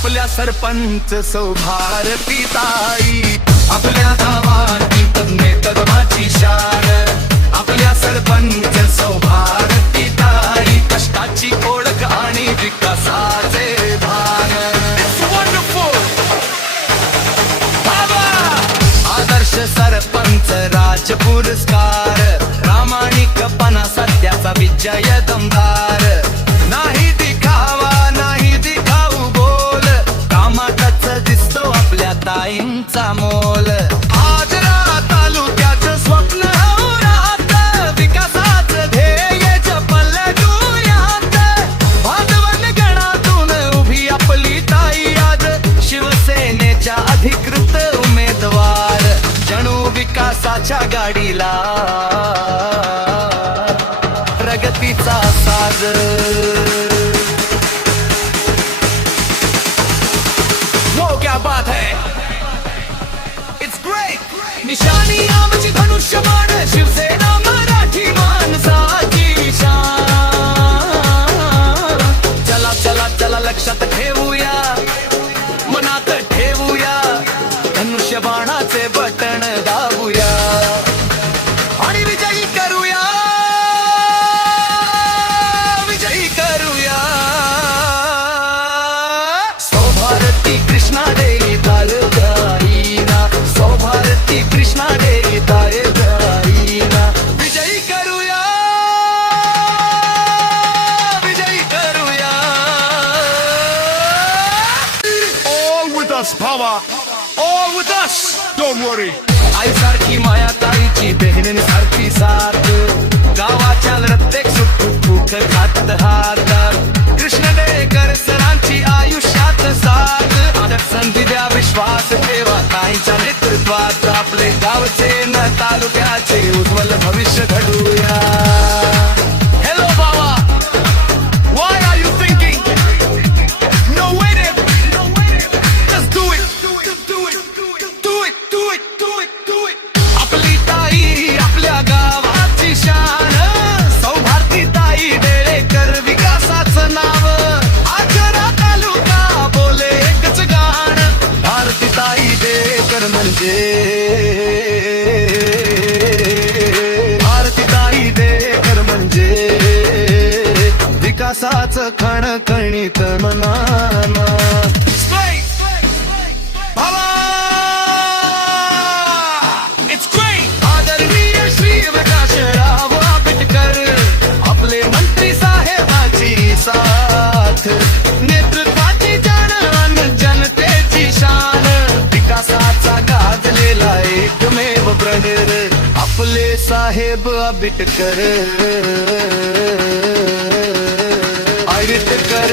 आपल्या सरपंच सौभारतीताई, आपल्या गावाची तज्ञ शान, आपल्या सरपंच सौभारतीताई, कष्टाची ओळख आणि विकासाचे भान. आदर्श सरपंच राज पुरस्कार, प्रामाणिकपणा सत्याचा विजय दमदार. नाही दिखावा नाही दिखाऊ बोल, कामातच दिसतो आपल्या ताईंचा मोल. आज तालुक्याचं स्वप्न राहत, विकासाचं ध्येय जपल डोळ्यात. भांडवल गणातून उभी आपली ताई, आज शिवसेनेच्या अधिकृत उमेदवार. जणू विकासाच्या गाडीला प्रगतीचा साज. वो क्या बात है, इट्स ग्रेट. निशाणी आमची धनुष्यबाण, शिवसेना मराठी माणसाची शान. चला चला चला लक्षात ठेवूया, मनात ठेवूया, धनुष्यबाणाचे बटण दाबूया आणि विजयी करूया, विजयी करूया. सौभारती कृष्णा देवी तालुकाईना, सौभारती कृष्णा देवी तालुकाईना. विजयी करूया, विजयी करूया. All with us, power. All with us. Don't worry. आई सारखी माया ताईची, बहिणी सारखी साथ, गावाच्या प्रत्येक सुख दुःख खात हात. कृष्णदेकर सरांची आयुष्यात साथ, संधी द्या विश्वास ठेवा ताईंच्या नेतृत्वात. आपले गावचे न तालुक्याचे उज्ज्वल भविष्य घडूया. हेलो बाबा, why are you thinking? No waiting. Just do it. Do it. Do it. Do it. Do it. Do it. आपली ताई आपल्या गावाची शान, सौभारती ताई डेळेकर विकासाचं नाव. आजरा तालुका बोले एकच गाण, भारती ताई डेळेकर म्हणजे, भारती ताई डेळेकर म्हणजे विकासाचं खणखणीत मनाना. It's great. आदरणीय श्री प्रकाशराव आंबेडकर, आपले मंत्री साहेबाची साथ, नेतृत्वाची जाण जनतेची शान. विकासाचा गाजलेला एकमेव प्रणीर, आपले साहेब आंबेडकर. आंबेडकर